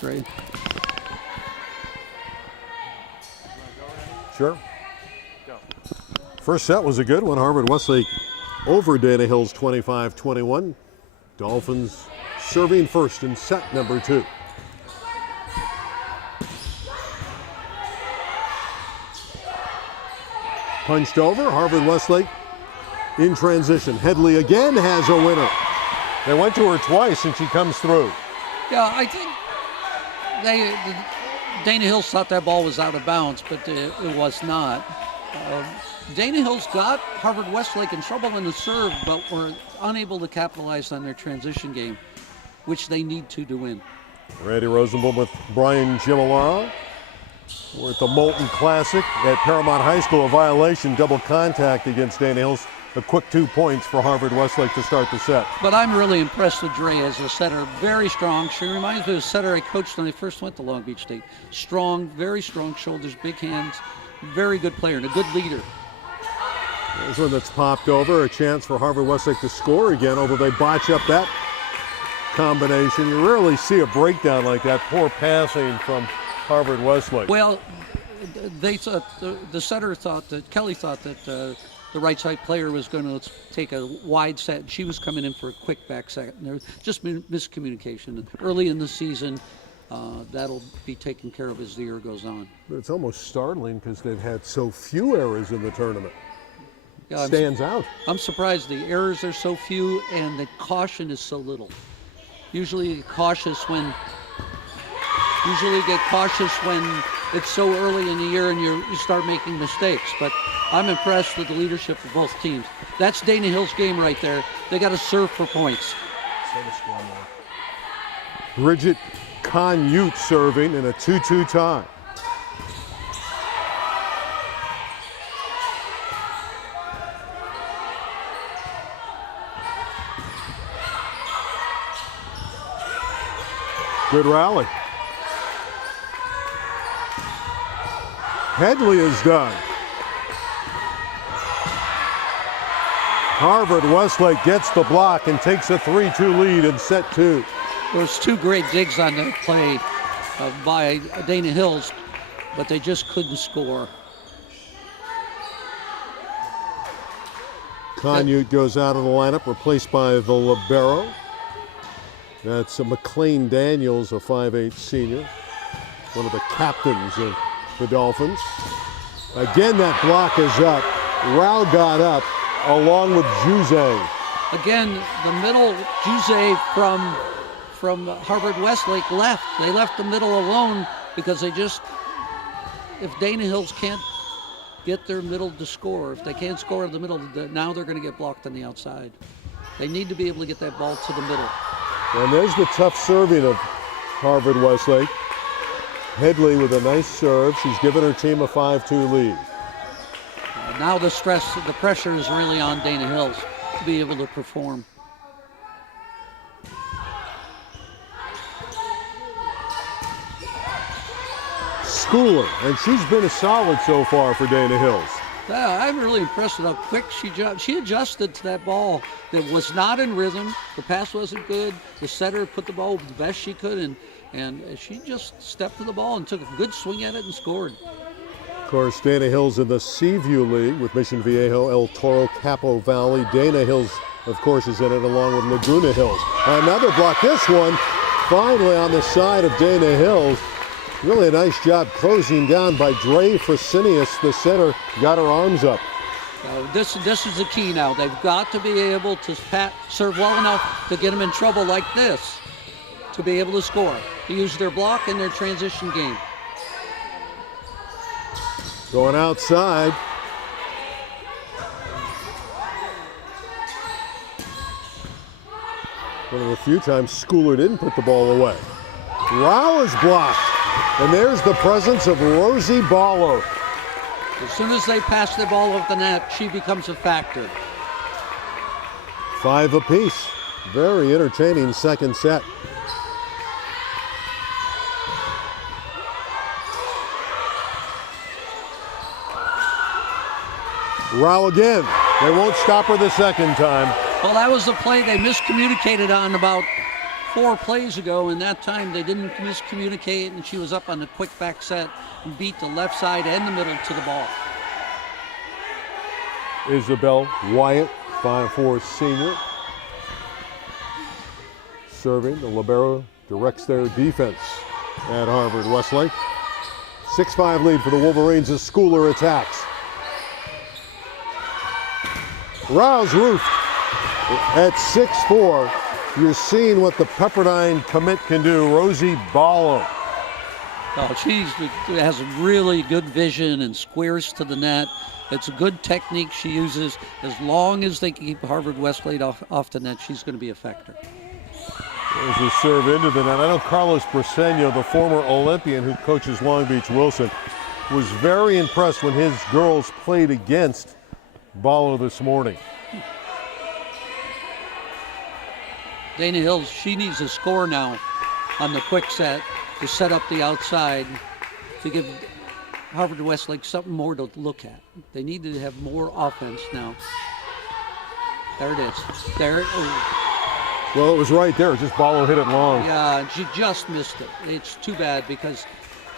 Dre. Sure. First set was a good one. Harvard-Westlake over Dana Hills 25-21. Dolphins serving first in set number 2. Punched over, Harvard-Westlake in transition. Headley again has a winner. They went to her twice and she comes through. Yeah, I think Dana Hills thought that ball was out of bounds, but it was not. Dana Hills got Harvard-Westlake in trouble in the serve, but were unable to capitalize on their transition game, which they need to win. Randy Rosenblum with Brian Gimilaro. We're at the Molten Classic at Paramount High School. A violation, double contact against Dana Hills. A quick 2 points for Harvard-Westlake to start the set. But I'm really impressed with Dre as a setter. Very strong. She reminds me of a setter I coached when I first went to Long Beach State. Strong, very strong shoulders, big hands. Very good player and a good leader. There's one that's popped over. A chance for Harvard-Westlake to score again, although they botch up that combination. You rarely see a breakdown like that. Poor passing from Harvard-Westlake. Well, they thought, the setter thought that, Kelly thought that the right side player was going to take a wide set. She was coming in for a quick back set. And there was just miscommunication. Early in the season, that'll be taken care of as the year goes on. But it's almost startling because they've had so few errors in the tournament. Yeah, Stands out. I'm surprised the errors are so few and the caution is so little. Usually you get cautious when it's so early in the year and you start making mistakes. But I'm impressed with the leadership of both teams. That's Dana Hill's game right there. They got to serve for points. Bridget Kanyut serving in a 2-2 tie. Good rally. Headley is done. Harvard-Westlake gets the block and takes a 3-2 lead in set 2. There's 2 great digs on the play by Dana Hills, but they just couldn't score. Kanyut goes out of the lineup, replaced by the libero. That's McLean Daniels, a 5'8" senior, one of the captains of the Dolphins. Again, that block is up. Rao got up along with Jose. Again, the middle, Jose from Harvard-Westlake left. They left the middle alone because if Dana Hills can't get their middle to score, if they can't score in the middle, now they're going to get blocked on the outside. They need to be able to get that ball to the middle. And there's the tough serving of Harvard-Westlake. Headley with a nice serve. She's given her team a 5-2 lead. Now the pressure is really on Dana Hills to be able to perform. Schooler, and she's been solid so far for Dana Hills. I'm really impressed with how quick she adjusted to that ball that was not in rhythm. The pass wasn't good. The setter put the ball the best she could, and she just stepped to the ball and took a good swing at it and scored. Of course, Dana Hills in the Seaview League with Mission Viejo, El Toro, Capo Valley. Dana Hills, of course, is in it along with Laguna Hills. Another block. This one finally on the side of Dana Hills. Really a nice job closing down by Dre Fresenius. The center got her arms up. This is the key now. They've got to be able to serve well enough to get them in trouble like this, to be able to score, to use their block and their transition game. Going outside. One of the few times Schooler didn't put the ball away. Rao is blocked. And there's the presence of Rosie Ballo. As soon as they pass the ball over the net, she becomes a factor. 5 apiece. Very entertaining second set. Rao again. They won't stop her the second time. Well, that was the play they miscommunicated on about 4 plays ago, and that time they didn't miscommunicate, and she was up on the quick back set and beat the left side and the middle to the ball. Isabel Wyatt, 5'4" senior. Serving, the libero directs their defense at Harvard-Westlake. 6-5 lead for the Wolverines as Schooler attacks. Rouse Roof at 6'4". You're seeing what the Pepperdine commit can do. Rosie Ballo. Oh, she has really good vision and squares to the net. It's a good technique she uses. As long as they can keep Harvard-Westlake off the net, she's going to be a factor. There's a serve into the net. I know Carlos Briseño, the former Olympian who coaches Long Beach Wilson, was very impressed when his girls played against Ballo this morning. Dana Hills, she needs to score now on the quick set to set up the outside to give Harvard-Westlake something more to look at. They need to have more offense now. There it is. There it is. Well, it was right there. Just Ballo hit it long. Yeah, she just missed it. It's too bad because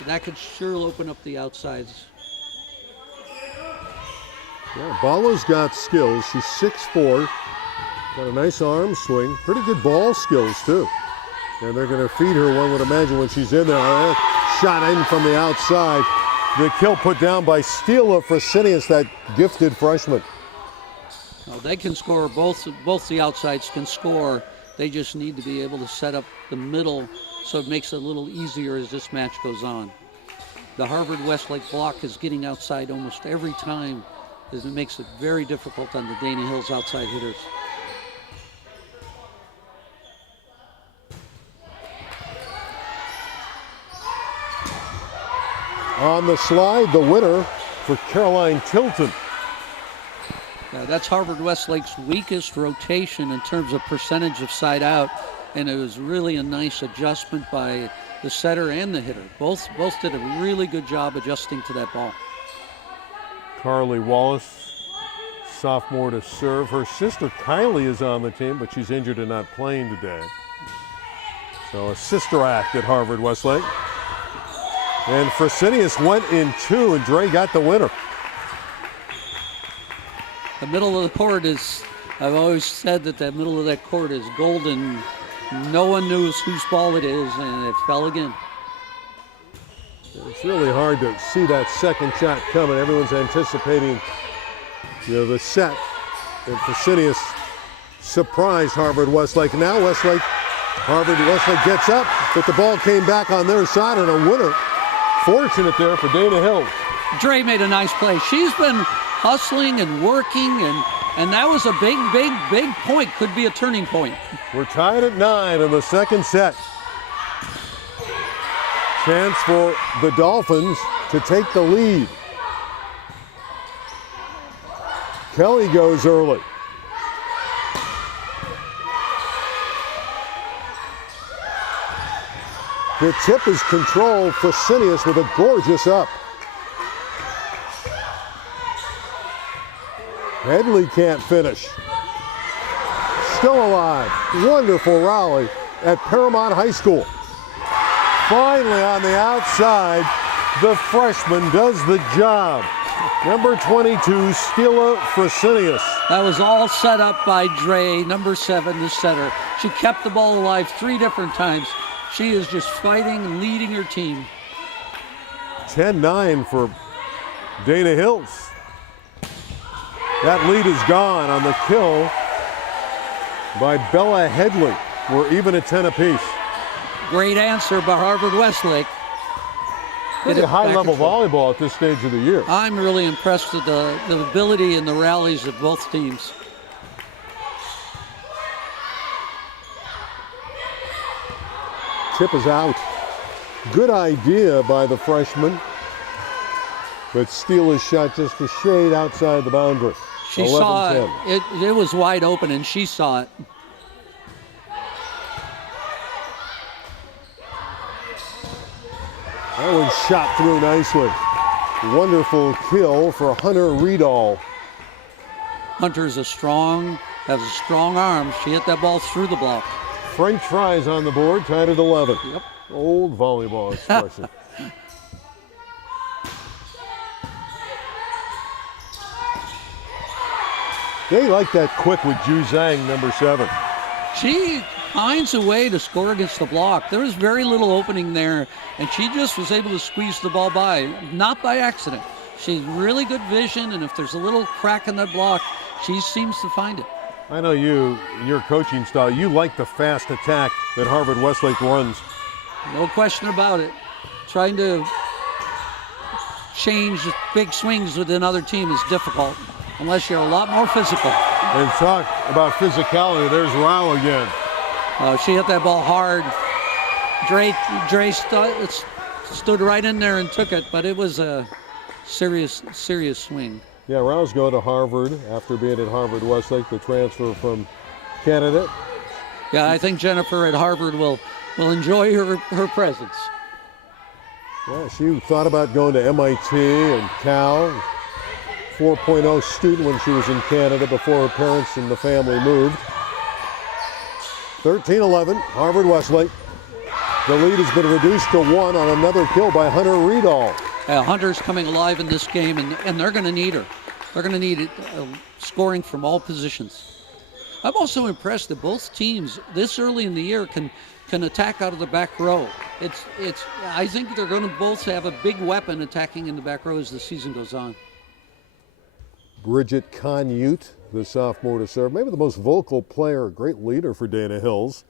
that could sure open up the outsides. Yeah, Ballo's got skills. She's 6'4". Got a nice arm swing. Pretty good ball skills, too. And they're going to feed her, one would imagine, when she's in there. Shot in from the outside. The kill put down by Steele of Fresenius, that gifted freshman. Well, they can score. Both the outsides can score. They just need to be able to set up the middle so it makes it a little easier as this match goes on. The Harvard-Westlake block is getting outside almost every time. It makes it very difficult on the Dana Hills outside hitters. On the slide, the winner for Caroline Tilton. Yeah, that's Harvard-Westlake's weakest rotation in terms of percentage of side out, and it was really a nice adjustment by the setter and the hitter. Both did a really good job adjusting to that ball. Carly Wallace, sophomore to serve. Her sister Kylie is on the team, but she's injured and not playing today. So a sister act at Harvard-Westlake. And Fresenius went in 2, and Dre got the winner. The middle of the court is, I've always said that the middle of that court is golden. No one knows whose ball it is, and it fell again. It's really hard to see that second shot coming. Everyone's anticipating, the set. And Fresenius surprised Harvard-Westlake. Now Harvard-Westlake gets up, but the ball came back on their side, and a winner. Fortunate there for Dana Hills. Dre made a nice play. She's been hustling and working, and that was a big point. Could be a turning point. We're tied at 9 in the second set. Chance for the Dolphins to take the lead. Kelly goes early. The tip is controlled. Fresenius with a gorgeous up. Headley can't finish. Still alive. Wonderful rally at Paramount High School. Finally on the outside, the freshman does the job. Number 22, Stila Fresenius. That was all set up by Dre, number 7, the setter. She kept the ball alive 3 different times. She is just fighting, leading her team. 10-9 for Dana Hills. That lead is gone on the kill by Bella Headley. We're even at 10 apiece. Great answer by Harvard-Westlake. Pretty high-level volleyball at this stage of the year. I'm really impressed with the ability and the rallies of both teams. Tip is out. Good idea by the freshman, but Steele is shot just a shade outside the boundary. She saw it. It was wide open, and she saw it. That one shot through nicely. Wonderful kill for Hunter Riedall. Hunter has a strong arm. She hit that ball through the block. French fries on the board, tied at 11. Yep. Old volleyball expression. They like that quick with Ju Zhang, number 7. She finds a way to score against the block. There was very little opening there, and she just was able to squeeze the ball by, not by accident. She's really good vision, and if there's a little crack in that block, she seems to find it. I know you, in your coaching style, you like the fast attack that Harvard-Westlake runs. No question about it. Trying to change big swings with another team is difficult, unless you're a lot more physical. And talk about physicality, there's Rao again. She hit that ball hard. Dre stood right in there and took it, but it was a serious swing. Yeah, Rao's going to Harvard after being at Harvard-Westlake, the transfer from Canada. Yeah, I think Jennifer at Harvard will enjoy her presence. Yeah, she thought about going to MIT and Cal. 4.0 student when she was in Canada before her parents and the family moved. 13-11, Harvard-Westlake. The lead has been reduced to 1 on another kill by Hunter Riedel. Hunter's coming alive in this game, and they're going to need her. They're going to need scoring from all positions. I'm also impressed that both teams this early in the year can attack out of the back row. I think they're going to both have a big weapon attacking in the back row as the season goes on. Bridget Conute, the sophomore to serve, maybe the most vocal player, great leader for Dana Hills.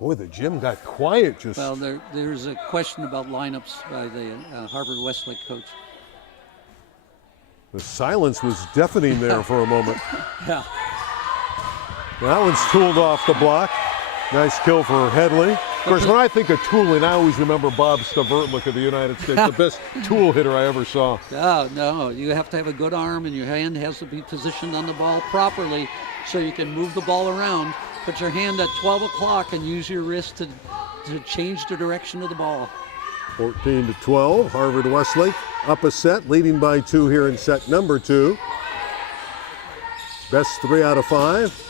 Boy, the gym got quiet just. Well, there's a question about lineups by the Harvard-Westlake coach. The silence was deafening there for a moment. Yeah. That one's tooled off the block. Nice kill for Headley. Of course, when I think of tooling, I always remember Bob Stavertlich of the United States, the best tool hitter I ever saw. No, you have to have a good arm, and your hand has to be positioned on the ball properly so you can move the ball around. Put your hand at 12 o'clock and use your wrist to change the direction of the ball. 14-12, Harvard-Westlake up a set, leading by 2 here in set number 2. Best 3 out of 5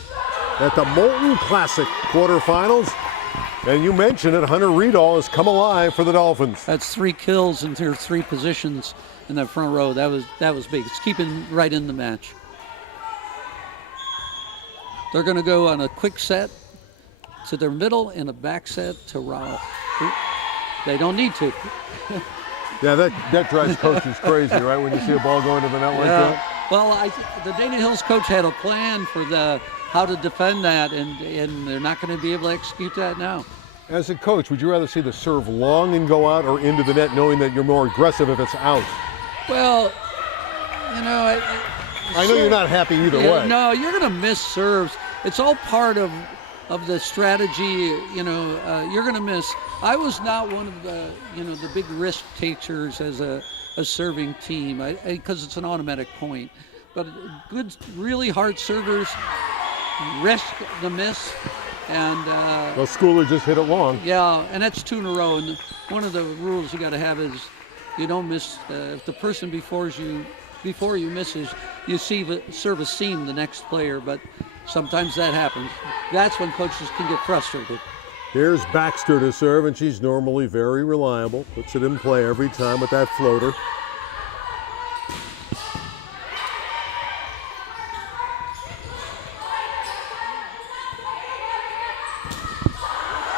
at the Molten Classic quarterfinals. And you mentioned it, Hunter Riedel has come alive for the Dolphins. That's 3 kills in 3 positions in that front row. That was big. It's keeping right in the match. They're going to go on a quick set to their middle and a back set to Rao. They don't need to. Yeah, that drives coaches crazy, right? When you see a ball going to the net like that. Well, the Dana Hills coach had a plan for how to defend that, and they're not going to be able to execute that now. As a coach, would you rather see the serve long and go out or into the net, knowing that you're more aggressive if it's out? Well, I know you're not happy either way. No, you're going to miss serves. It's all part of the strategy. You're going to miss. I was not one of the big risk takers as a serving team because it's an automatic point. But good, really hard servers risk the miss. And well, Schooler just hit it long. Yeah, and that's 2 in a row. And one of the rules you got to have is you don't miss. If the person before you misses, you serve a seam the next player. But sometimes that happens. That's when coaches can get frustrated. Here's Baxter to serve, and she's normally very reliable. Puts it in play every time with that floater.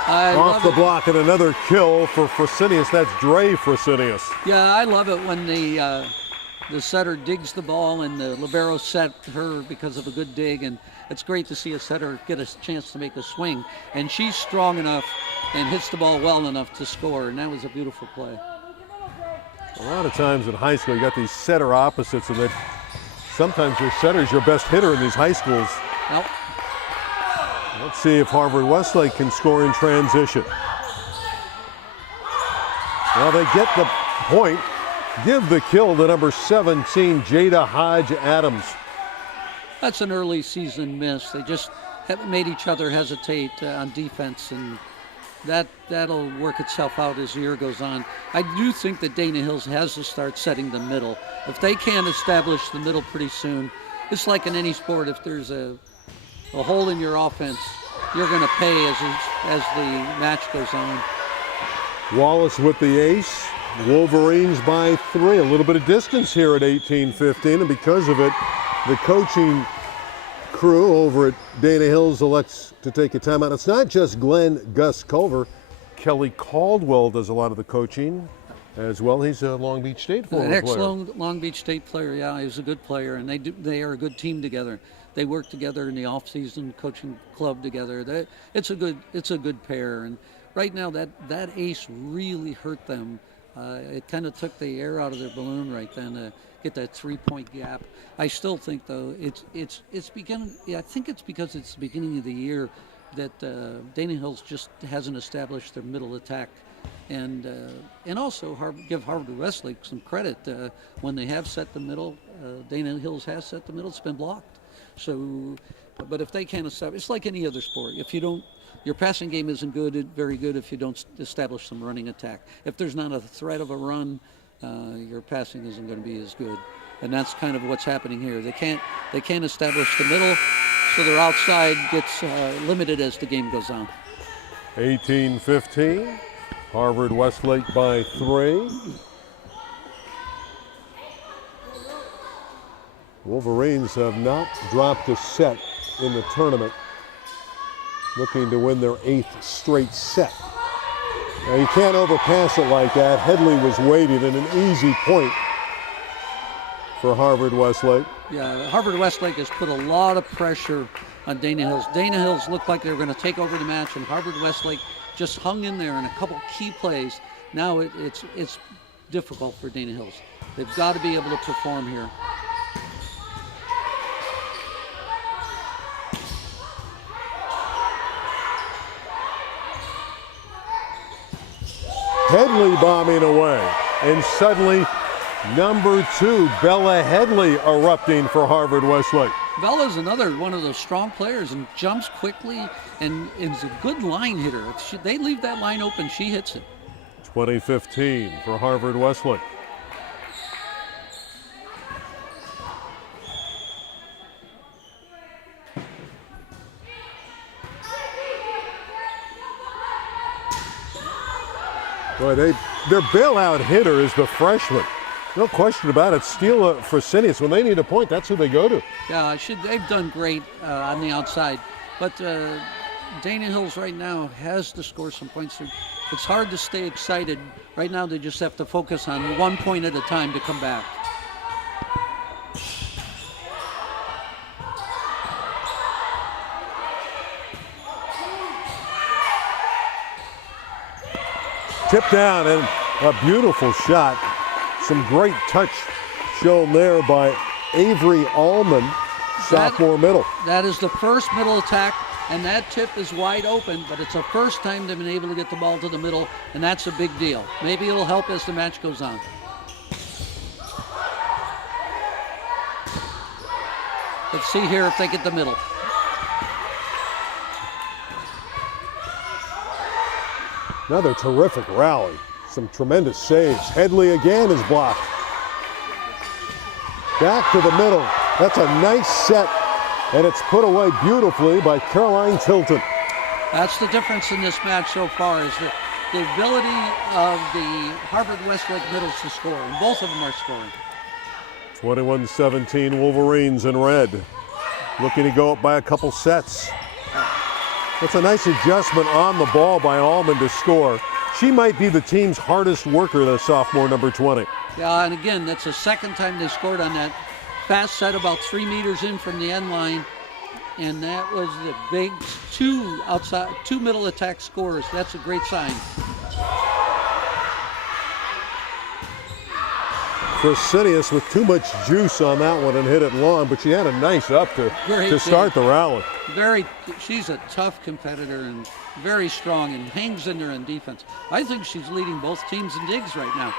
Off the block and another kill for Fresenius. That's Dre Fresenius. Yeah, I love it when the setter digs the ball and the libero set her because of a good dig, and it's great to see a setter get a chance to make a swing. And she's strong enough and hits the ball well enough to score, and that was a beautiful play. A lot of times in high school, you got these setter opposites, and sometimes your setter's your best hitter in these high schools. Nope. Let's see if Harvard-Westlake can score in transition. Well, they get the point. Give the kill to number 17, Jada Hodge-Adams. That's an early season miss. They just haven't made each other hesitate on defense, and that'll work itself out as the year goes on. I do think that Dana Hills has to start setting the middle. If they can't establish the middle pretty soon, it's like in any sport. If there's a hole in your offense, you're going to pay as the match goes on. Wallace with the ace. Wolverines by 3. A little bit of distance here at 18-15, and because of it, the coaching crew over at Dana Hills elects to take a timeout. It's not just Glenn Gus Culver. Kelly Caldwell does a lot of the coaching as well. He's a Long Beach State former An player. Long Beach State player, yeah, he's a good player, and they are a good team together. They work together in the off-season coaching club together. It's a good pair, and right now that ace really hurt them. It kind of took the air out of their balloon right then to get that 3-point gap. I still think though it's beginning. I think it's because it's the beginning of the year that Dana Hills just hasn't established their middle attack, and also give Harvard-Westlake some credit when they have set the middle. Dana Hills has set the middle. It's been blocked. So, but if they can't establish, it's like any other sport. If you don't. Your passing game isn't very good if you don't establish some running attack. If there's not a threat of a run, your passing isn't going to be as good. And that's kind of what's happening here. They can't establish the middle, so their outside gets limited as the game goes on. 18-15, Harvard-Westlake by 3. Wolverines have not dropped a set in the tournament, looking to win their 8th straight set. Now you can't overpass it like that. Headley was waiting at an easy point for Harvard-Westlake. Yeah, Harvard-Westlake has put a lot of pressure on Dana Hills. Dana Hills looked like they were going to take over the match, and Harvard-Westlake just hung in there in a couple key plays. Now it's difficult for Dana Hills. They've got to be able to perform here. Headley bombing away, and suddenly number 2, Bella Headley, erupting for Harvard-Westlake. Bella's another one of those strong players and jumps quickly and is a good line hitter. If they leave that line open, she hits it. 20-15 for Harvard-Westlake. Boy, their bailout hitter is the freshman. No question about it. Steele Fresenius, when they need a point, that's who they go to. Yeah, they've done great on the outside. But Dana Hills right now has to score some points. It's hard to stay excited. Right now they just have to focus on 1 point at a time to come back. Tip down and a beautiful shot. Some great touch shown there by Avery Allman, sophomore middle. That is the first middle attack, and that tip is wide open, but it's the first time they've been able to get the ball to the middle, and that's a big deal. Maybe it'll help as the match goes on. Let's see here if they get the middle. Another terrific rally. Some tremendous saves. Headley again is blocked. Back to the middle. That's a nice set, and it's put away beautifully by Caroline Tilton. That's the difference in this match so far, is the ability of the Harvard-Westlake middles to score, and both of them are scoring. 21-17 Wolverines in red. Looking to go up by a couple sets. That's a nice adjustment on the ball by Allman to score. She might be the team's hardest worker, the sophomore number 20. Yeah, and again, that's the second time they scored on that fast set about 3 meters in from the end line. And that was the big two middle attack scores. That's a great sign. Fresenius with too much juice on that one and hit it long, but she had a nice up to start the rally. She's a tough competitor and very strong and hangs in there in defense. I think she's leading both teams in digs right now.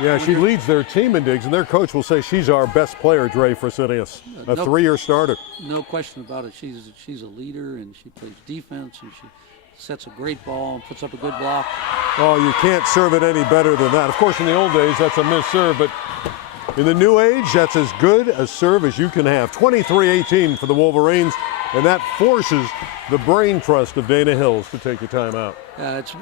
Yeah, she leads their team in digs, and their coach will say she's our best player, Dre Fresenius, a 3-year starter. No question about it. She's a leader, and she plays defense, and she sets a great ball and puts up a good block. Oh, you can't serve it any better than that. Of course, in the old days, that's a missed serve, but in the new age, that's as good a serve as you can have. 23-18 for the Wolverines. And that forces the brain trust of Dana Hills to take a timeout.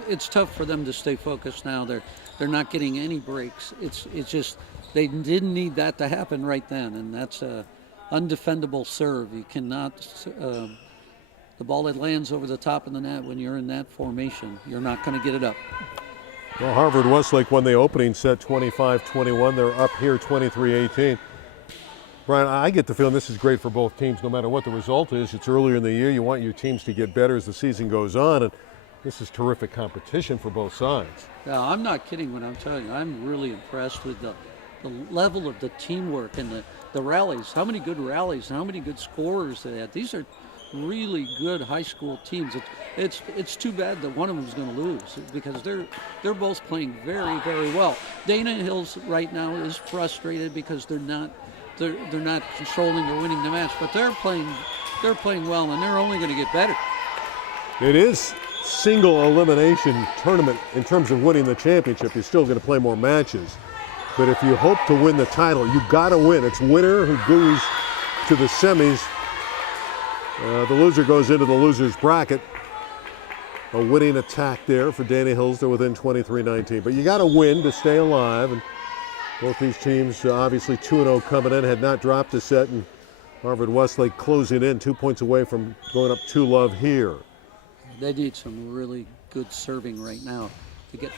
It's tough for them to stay focused now. They're not getting any breaks. It's just they didn't need that to happen right then, and that's a undefendable serve. You cannot the ball that lands over the top of the net when you're in that formation, you're not going to get it up. Well, Harvard-Westlake won the opening set 25-21. They're up here 23-18. Brian, I get the feeling this is great for both teams no matter what the result is. It's earlier in the year. You want your teams to get better as the season goes on, and this is terrific competition for both sides. No, I'm not kidding when I'm telling you. I'm really impressed with the level of the teamwork and the rallies. How many good rallies and how many good scorers they had. These are really good high school teams. It's too bad that one of them is going to lose because they're both playing very, very well. Dana Hills right now is frustrated because they're not controlling or winning the match, but they're playing well, and they're only going to get better. It is single elimination tournament in terms of winning the championship. You're still going to play more matches, but if you hope to win the title, you got to win. It's winner who goes to the semis. The loser goes into the loser's bracket. A winning attack there for Dana Hills. They're within 23-19, but you got to win to stay alive. And both these teams obviously 2-0 coming in, had not dropped a set, and Harvard-Westlake closing in 2 points away from going up 2-love here. They need some really good serving right now to get,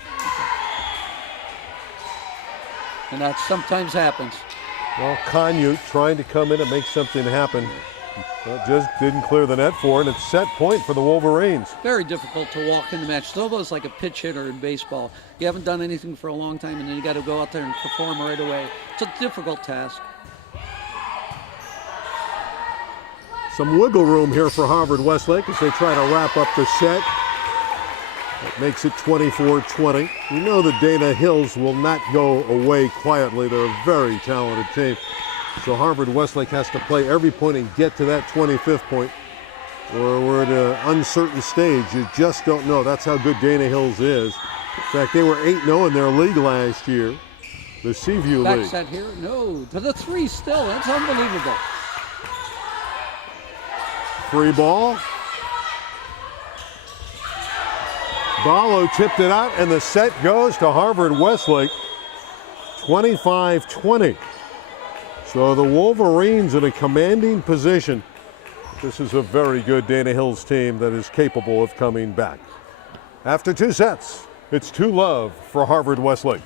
and that sometimes happens. Well, Kanyut trying to come in and make something happen. Well, just didn't clear the net for it. It's set point for the Wolverines. Very difficult to walk in the match. It's almost like a pitch hitter in baseball. You haven't done anything for a long time, and then you got to go out there and perform right away. It's a difficult task. Some wiggle room here for Harvard-Westlake as they try to wrap up the set. That makes it 24-20. You know that Dana Hills will not go away quietly. They're a very talented team. So Harvard-Westlake has to play every point and get to that 25th point. We're at an uncertain stage. You just don't know. That's how good Dana Hills is. In fact, they were 8-0 in their league last year, the Seaview Back League. set here? No, to the three still. That's unbelievable. Free ball. Ballo tipped it out, and the set goes to Harvard-Westlake, 25-20. So the Wolverines in a commanding position. This is a very good Dana Hills team that is capable of coming back. After 2 sets, it's 2-love for Harvard-Westlake.